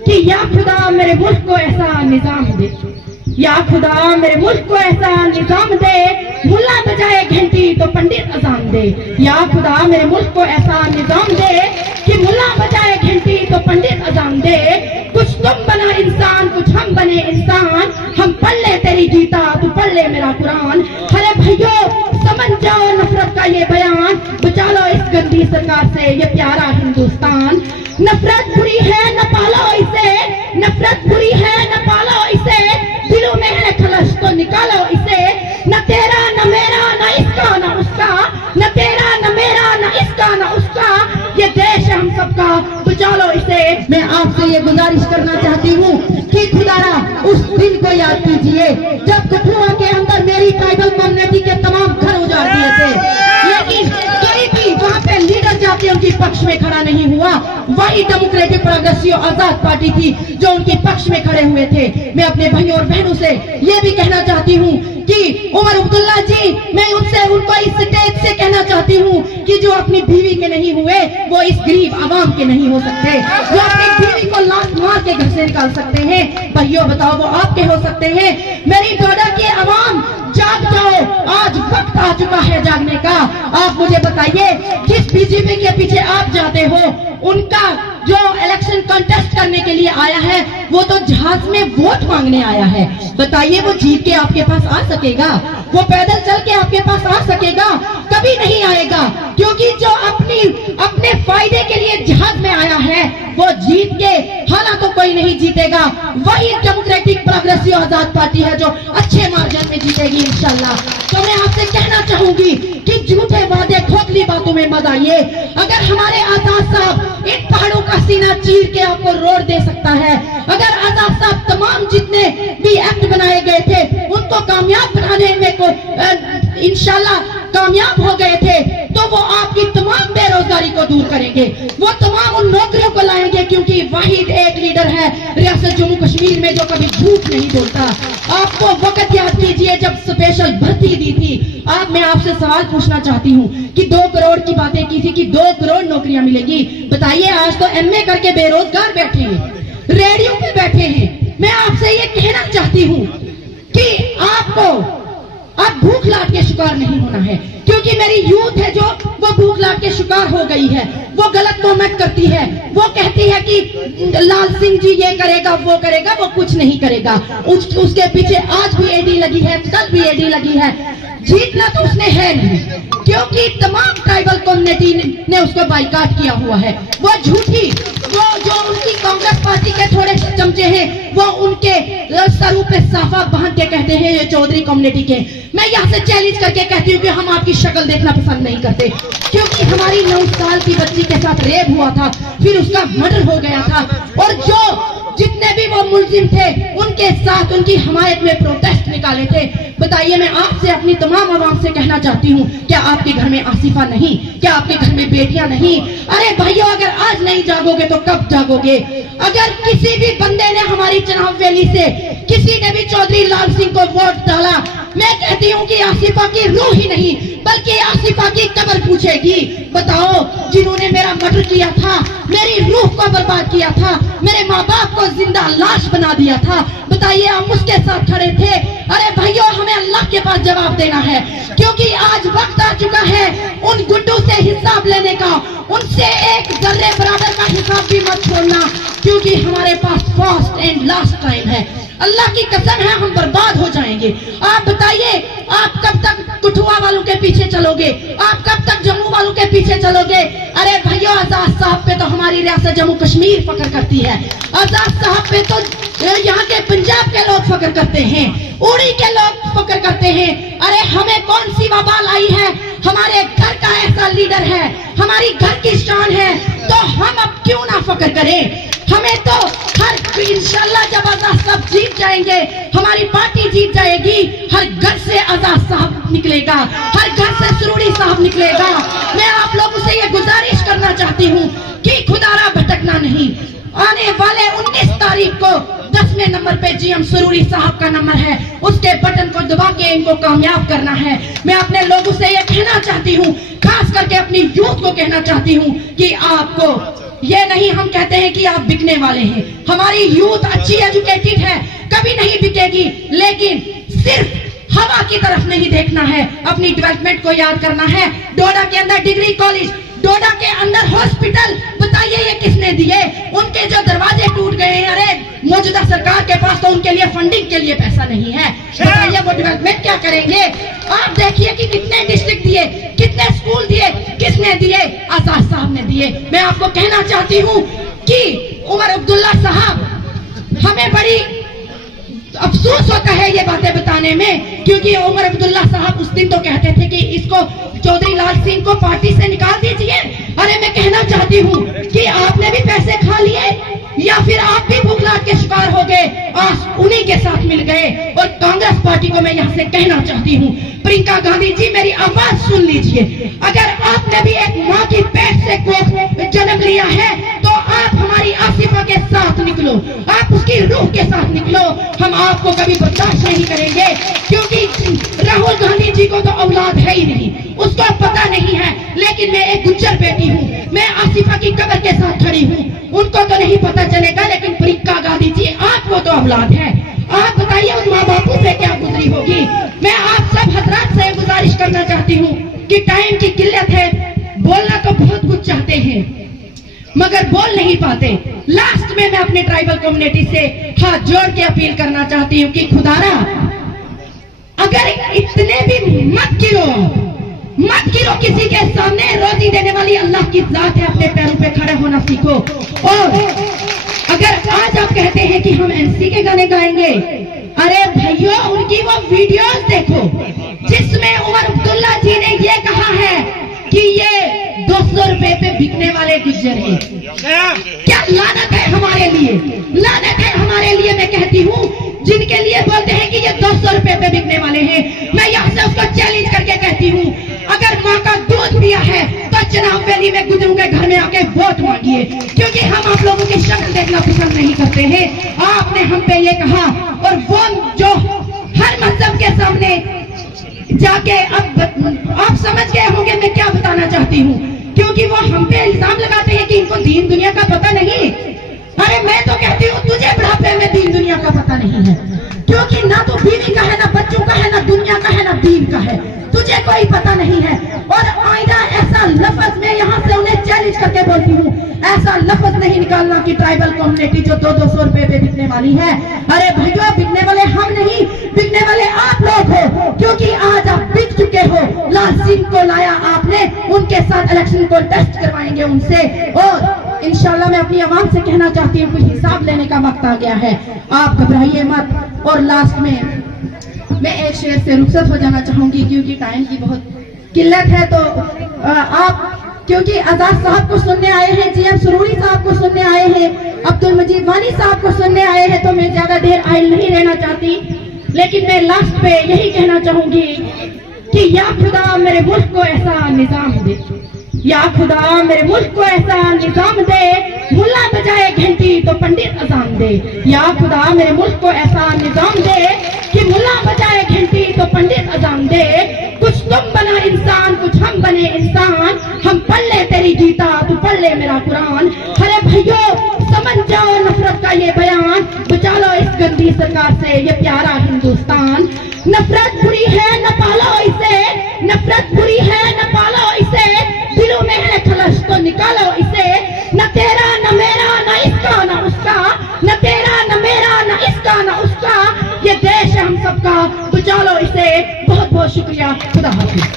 कि या खुदा मेरे मुल्क को ऐसा निजाम दे, या खुदा मेरे मुल्क को ऐसा निजाम दे, मुल्ला बजाए घंटी तो पंडित अजान दे। या खुदा मेरे मुल्क को ऐसा निजाम दे कि मुल्ला बजाए घंटी तो पंडित अजान दे। कुछ तुम बना इंसान, कुछ हम बने इंसान, हम पढ़ ले तेरी गीता, तू पढ़ ले मेरा कुरान। अरे भैयों समझ जाओ नफरत का ये बयान, बचा लो इस गंदी सरकार से ये प्यारा हिंदुस्तान। नफरत बुरी है न पालो इसे, नफरत बुरी है न पालो इसे, दिलों में है खलश तो निकालो इसे। न तेरा न मेरा न इसका न उसका, न तेरा न मेरा न इसका न उसका, ये देश है हम सबका, बचा लो इसे। मैं आपसे ये गुजारिश करना चाहती हूँ कि खुदारा उस दिन को याद कीजिए जब कठुआ के अंदर मेरी ट्राइबल कम्युनिटी के तमाम घर उजाड़ दिए थे, लेकिन कोई भी वहाँ पे लीडर जाके उनके पक्ष में खड़ा नहीं हुआ। वही डेमोक्रेटिक प्रोग्रेसिव आजाद पार्टी थी जो उनके पक्ष में खड़े हुए थे। मैं अपने भाइयों और बहनों से ये भी कहना चाहती हूँ कि उमर अब्दुल्ला जी, मैं उनसे उनको इस स्टेज से कहना चाहती हूँ कि जो अपनी बीवी के नहीं हुए वो इस गरीब आवाम के नहीं हो सकते, जो अपनी बीवी को लात मार के घर से निकाल सकते हैं, भाइयों बताओ वो आपके हो सकते हैं। मेरी डोडा की आवाम जाग जाओ, आज वक्त आ चुका है जागने का। आप मुझे बताइए किस बीजेपी के पीछे आप जाते हो, उनका जो इलेक्शन कंटेस्ट करने के लिए आया है वो तो जहाज में वोट मांगने आया है। बताइए वो जीत के आपके पास आ सकेगा? वो पैदल चल के आपके पास आ सकेगा? कभी नहीं आएगा, क्योंकि जो अपने फायदे के लिए जहाज में आया है वो जीत के हालांकि तो कोई नहीं जीतेगा। वही डेमोक्रेटिक प्रोग्रेसिव आजाद पार्टी है जो अच्छे मार्जिन में जीतेगी इंशाल्लाह। तो मैं आपसे कहना चाहूंगी कि झूठे वादे खोखली बातों में मत आइए। अगर हमारे आजाद साहब इन पहाड़ों का सीना चीर के आपको रोड दे सकता है, अगर आजाद साहब तमाम जितने भी एक्ट बनाए गए थे उनको कामयाब बनाने में को इंशाल्लाह कामयाब हो गए थे, तो वो आपकी तमाम बेरोजगारी को दूर करेंगे, वो तमाम उन नौकरियों को लाएंगे, क्योंकि वाहिद एक लीडर है रियासत जम्मू कश्मीर में जो कभी झूठ नहीं बोलता। आपको वक्त याद कीजिए जब स्पेशल भर्ती दी थी। मैं आपसे सवाल पूछना चाहती हूँ कि 2 करोड़ की बातें की थी कि 2 करोड़ नौकरियां मिलेगी। बताइए आज तो MA करके बेरोजगार बैठे हैं, रेडियो पे बैठे हैं। मैं आपसे ये कहना चाहती हूँ कि आपको अब भूख लाट के शिकार नहीं होना है, क्योंकि मेरी यूथ है जो वो भूख लाट के शिकार हो गई है। वो गलत कमेंट करती है, वो कहती है कि लाल सिंह जी ये करेगा वो करेगा, वो कुछ नहीं करेगा। उसके पीछे आज भी एडी लगी है, कल भी एडी लगी है। जीतना तो उसने है नहीं, क्योंकि तमाम ट्राइबल कम्युनिटी ने उसको बाइकाट किया हुआ है। वो झूठी, वो जो उनकी कांग्रेस पार्टी के थोड़े चमचे हैं वो उनके सरों पे साफा बांध के कहते हैं ये चौधरी कम्युनिटी के। मैं यहाँ से चैलेंज करके कहती हूँ कि हम आपकी शक्ल देखना पसंद नहीं करते, क्योंकि हमारी 9 साल की बच्ची के साथ रेप हुआ था, फिर उसका मर्डर हो गया था, और जो जितने भी वो मुलजिम थे उनके साथ उनकी हमायत में प्रोटेस्ट निकाले थे। बताइए मैं आपसे अपनी तमाम आवाम से कहना चाहती हूँ, क्या आपके घर में आसिफा नहीं? क्या आपके घर में बेटियां नहीं? अरे भाइयों, अगर आज नहीं जागोगे तो कब जागोगे? अगर किसी भी बंदे ने हमारी चनाब वैली से किसी ने भी चौधरी लाल सिंह को वोट डाला, मैं कहती हूँ कि आसिफा की रूह ही नहीं बल्कि आसिफा की कब्र पूछेगी। बताओ, जिन्होंने मेरा मर्डर किया था, मेरी रूह को बर्बाद किया था, मेरे माँ बाप को जिंदा लाश बना दिया था, बताइए हम उसके साथ खड़े थे। अरे भाइयों, हमें अल्लाह के पास जवाब देना है, क्योंकि आज वक्त आ चुका है उन गुड्डू से हिसाब लेने का। उनसे एक जर्रे बराबर का हिसाब भी मत छोड़ना, क्योंकि हमारे पास फर्स्ट एंड लास्ट टाइम है। अल्लाह की कसम है हम बर्बाद हो जाएंगे। आप बताइए, आप कब तक कठुआ वालों के पीछे चलोगे? आप कब तक जम्मू वालों के पीछे चलोगे? अरे भैया, आजाद साहब पे तो हमारी रियासत जम्मू कश्मीर फख्र करती है, आजाद साहब पे तो यहाँ के पंजाब के लोग फख्र करते हैं, उड़ी के लोग फख्र करते हैं। अरे हमें कौन सी वबाल आई है? हमारे घर का ऐसा लीडर है, हमारी घर की शान है, तो हम अब क्यों ना फख्र करें? हमें तो हर इंशाल्लाह जब आजाद साहब जीत जाएंगे, हमारी पार्टी जीत जाएगी, हर घर से आजाद साहब निकलेगा, हर घर से सुरूरी साहब निकलेगा। मैं आप लोगों से ये गुजारिश करना चाहती हूँ कि खुदारा भटकना नहीं। आने वाले 19 तारीख को 10वें नंबर पे GM सुरूरी साहब का नंबर है, उसके बटन को दबा के इनको कामयाब करना है। मैं अपने लोगों से ये कहना चाहती हूँ, खास करके अपनी यूथ को कहना चाहती हूँ कि आपको ये नहीं हम कहते हैं कि आप बिकने वाले हैं। हमारी यूथ अच्छी एजुकेटेड है, कभी नहीं बिकेगी, लेकिन सिर्फ हवा की तरफ नहीं देखना है, अपनी डेवलपमेंट को याद करना है। डोडा के अंदर डिग्री कॉलेज, डोडा के अंदर हॉस्पिटल, बताइए ये किसने दिए? उनके जो दरवाजे टूट गए हैं, अरे मौजूदा सरकार के पास तो उनके लिए फंडिंग के लिए पैसा नहीं है, बताइए वो डेवलपमेंट क्या करेंगे? आप देखिए कि कितने डिस्ट्रिक्ट दिए, कितने स्कूल दिए, किसने दिए? आजाद साहब ने दिए। मैं आपको कहना चाहती हूँ कि उमर अब्दुल्ला साहब, हमें बड़ी अफसोस होता है ये बातें बताने में, क्योंकि उमर अब्दुल्ला साहब उस दिन तो कहते थे कि इसको चौधरी लाल सिंह को पार्टी से निकाल दीजिए। अरे मैं कहना चाहती हूँ कि आपने भी पैसे खा लिए या फिर आप भी भूखलाट के शिकार हो गए, आज उन्हीं के साथ मिल गए। और कांग्रेस पार्टी को मैं यहाँ से कहना चाहती हूँ, प्रियंका गांधी जी मेरी आवाज सुन लीजिए। अगर आपने भी एक माँ की पेट से कोख जन्म लिया है तो आप हमारी आसिफा के साथ निकलो, आप उसकी रूह के साथ निकलो। हम आपको कभी बर्दाश्त नहीं करेंगे, क्योंकि राहुल गांधी जी को तो औलाद है ही नहीं, उसको पता नहीं है। लेकिन मैं एक गुज्जर बेटी हूँ, मैं आसिफा की कब्र के साथ खड़ी हूँ, उनको तो नहीं पता चलेगा, लेकिन प्रियंका गांधी जी आपको तो औलाद है। आप बताइए उन माँ बापू से क्या गुजरी होगी। मैं आप सब हजरात से गुजारिश करना चाहती हूँ कि टाइम की किल्लत है, बोलना तो बहुत कुछ चाहते हैं मगर बोल नहीं पाते। लास्ट में मैं अपने ट्राइबल कम्युनिटी से हाथ जोड़ के अपील करना चाहती हूँ कि खुदारा, अगर इतने भी मत गिरो किसी के सामने, रोजी देने वाली अल्लाह की जात है, अपने पैरों पे खड़े होना सीखो। और अगर आज आप कहते हैं कि हम एनसी के गाने गाएंगे, अरे भैया उनकी वो वीडियोस देखो जिसमें उमर अब्दुल्ला जी ने ये कहा है कि ये 200 रुपए पे बिकने वाले गुज्जर हैं। क्या लानत है हमारे लिए, लानत है हमारे लिए। मैं कहती हूँ जिनके लिए बोलते हैं कि ये 200 रुपए पे बिकने वाले हैं, मैं यहाँ से उसको चैलेंज करके कहती हूँ, अगर माँ का दूध पिया है तो चुनाव वैली में गुजरों के घर में आके वोट मांगिए, क्योंकि हम आप लोगों की शक्ल देखना पसंद नहीं करते हैं। आपने हम पे ये कहा, और वो जो हर मजहब के सामने जाके, अब आप समझ गए होंगे मैं क्या बताना चाहती हूँ, क्योंकि वो हम पे इल्जाम लगाते हैं कि इनको दीन दुनिया का पता नहीं। अरे मैं तो कहती हूँ तुझे बुढ़ापे में दीन दुनिया का पता नहीं है, क्योंकि ना तो बीवी का है, ना बच्चों का है, ना दुनिया का है, ना दीन का है, तुझे कोई पता नहीं है। और आइंदा ऐसा लफ्ज मैं यहाँ से उन्हें चैलेंज करके बोलती हूँ, ऐसा लफ्ज नहीं निकालना कि ट्राइबल कम्युनिटी जो 200 रुपए पे बिकने वाली है। अरे भैया बिकने वाले हम नहीं, बिकने वाले आप लोग हो, क्योंकि आज आप बिक चुके हो। लाल सिंह को लाया आपने, उनके साथ इलेक्शन कॉन्टेस्ट करवाएंगे उनसे। और इंशाल्लाह मैं अपनी आवाम से कहना चाहती हूँ, कुछ हिसाब लेने का वक्त आ गया है, आप घबराइए मत। और लास्ट में मैं एक शेर से रुखसत हो जाना चाहूंगी, क्योंकि टाइम की बहुत किल्लत है। तो आप क्योंकि आजाद साहब को सुनने आए हैं, जीएम सुरूरी साहब को सुनने आए हैं, अब्दुल मजीद वानी साहब को सुनने आए हैं, तो मैं ज्यादा देर आयल नहीं रहना चाहती। लेकिन मैं लास्ट पे यही कहना चाहूंगी कि या खुदा मेरे मुल्क को ऐसा निजाम दे, या खुदा मेरे मुल्क को ऐसा निजाम दे, मुल्ला बजाए घंटी तो पंडित अजान दे। या खुदा मेरे मुल्क को ऐसा निजाम दे कि मुल्ला बजाए घंटी तो पंडित अजान दे। कुछ तुम बना इंसान, कुछ हम बने इंसान, हम पढ़ ले तेरी गीता, तू पढ़ ले मेरा कुरान। अरे भैया समझ जाओ नफरत का ये बयान, बचा लो इस गंदी सरकार से ये प्यारा हिंदुस्तान। नफरत बुरी है न पालो इसे, नफरत बुरी है न पालो इसे, दिलों में है खलश तो निकालो इसे। न तेरा न मेरा न इसका न उसका, न तेरा न मेरा न इसका न उसका, ये देश है हम सबका, बचा लो इसे। बहुत बहुत शुक्रिया, खुदा हाफिज।